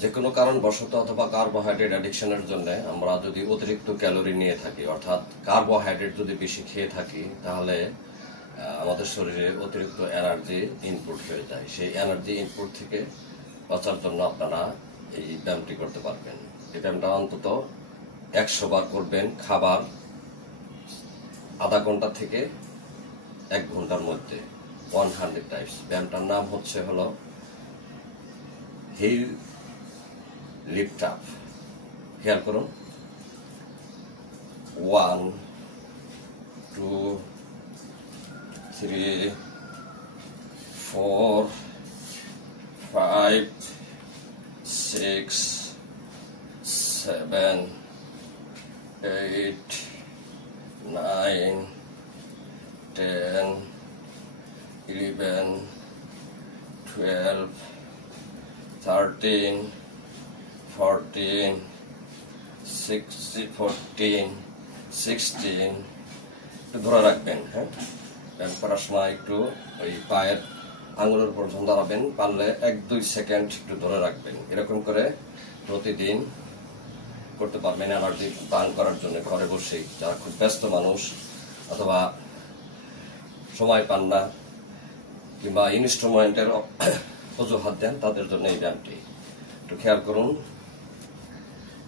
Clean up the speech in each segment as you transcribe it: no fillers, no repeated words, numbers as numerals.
যে কোনো কারণবশত অথবা কার্বোহাইড্রেট অ্যাডিকশনের জন্য আমরা যদি অতিরিক্ত ক্যালোরি নিয়ে থাকি, অর্থাৎ কার্বোহাইড্রেট যদি বেশি খেয়ে থাকি, তাহলে আমাদের শরীরে অতিরিক্ত এনার্জি ইনপুট হয়ে যায়। সেই এনার্জি ইনপুট থেকে বাঁচার জন্য আপনারা এই ব্যায়ামটি করতে পারবেন। এই ব্যায়ামটা অন্তত 100 বার করবেন, খাবার আধা ঘন্টা থেকে 1 ঘন্টার মধ্যে 100 টাইমস। ব্যায়ামটার নাম হলো হিল লিফট আপ। খেয়াল করুন, 1 2 3 4 5 6 7 8 9 10 11 12 13 14 16 একটু ধরে রাখবেন। হ্যাঁ, ব্যায়াম করার সময় একটু ওই পায়ের আঙুলের উপর দাঁড়াবেন, পারলে 1-2 সেকেন্ড একটু ধরে রাখবেন। এরকম করে প্রতিদিন করতে পারবেন এনার্জি বার্ন করার জন্য। ঘরে বসেই যারা খুব ব্যস্ত মানুষ অথবা সময় পান না কিংবা ইনস্ট্রুমেন্টের অজুহাত দেন, তাদের জন্য এই ব্যায়ামটি একটু খেয়াল করুন।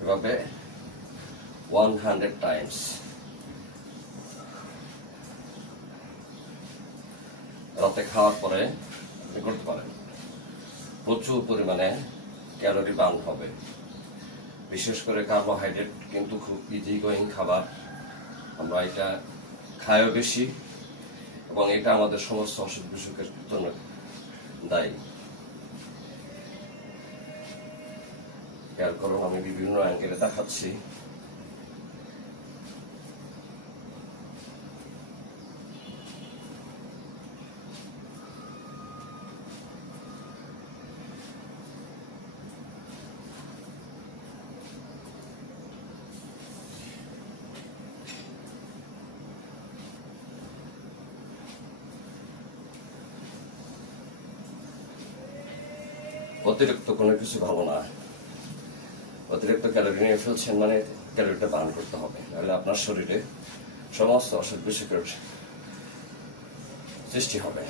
এভাবে 100 টাইমস রাতে খাওয়ার পরে আপনি করতে পারেন। প্রচুর পরিমাণে ক্যালোরি বার্ন হবে। বিশেষ করে কার্বোহাইড্রেট কিন্তু খুব ইজি গোয়িং খাবার, আমরা এটা খাইও বেশি এবং এটা আমাদের সমস্ত অসুখ বিসুখের জন্য দায়ী। খেয়াল করুন, আমি বিভিন্ন অ্যাঙ্গেলে দেখাচ্ছি। অতিরিক্ত কোনো কিছু ভালো না। অতিরিক্ত ক্যালোরি নিয়ে ফেলছেন মানে ক্যালোরিটা বার্ন করতে হবে, নাহলে আপনার শরীরে সমস্ত অসুখ বিসুখের সৃষ্টি হবে।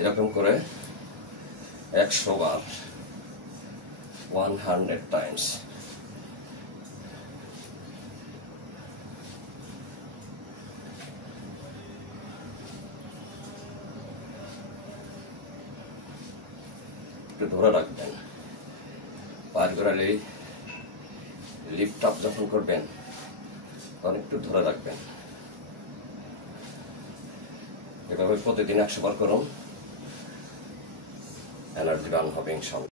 এরকম করে 100 বার 100 টাইমস। একটু ধরে রাখবেন। পায়ের গোড়ালি লিফট আপ যখন করবেন তখন একটু ধরে রাখবেন। এভাবে প্রতিদিন 100 বার করুন, এনার্জি বার্ন হবে ইনশাআল্লাহ।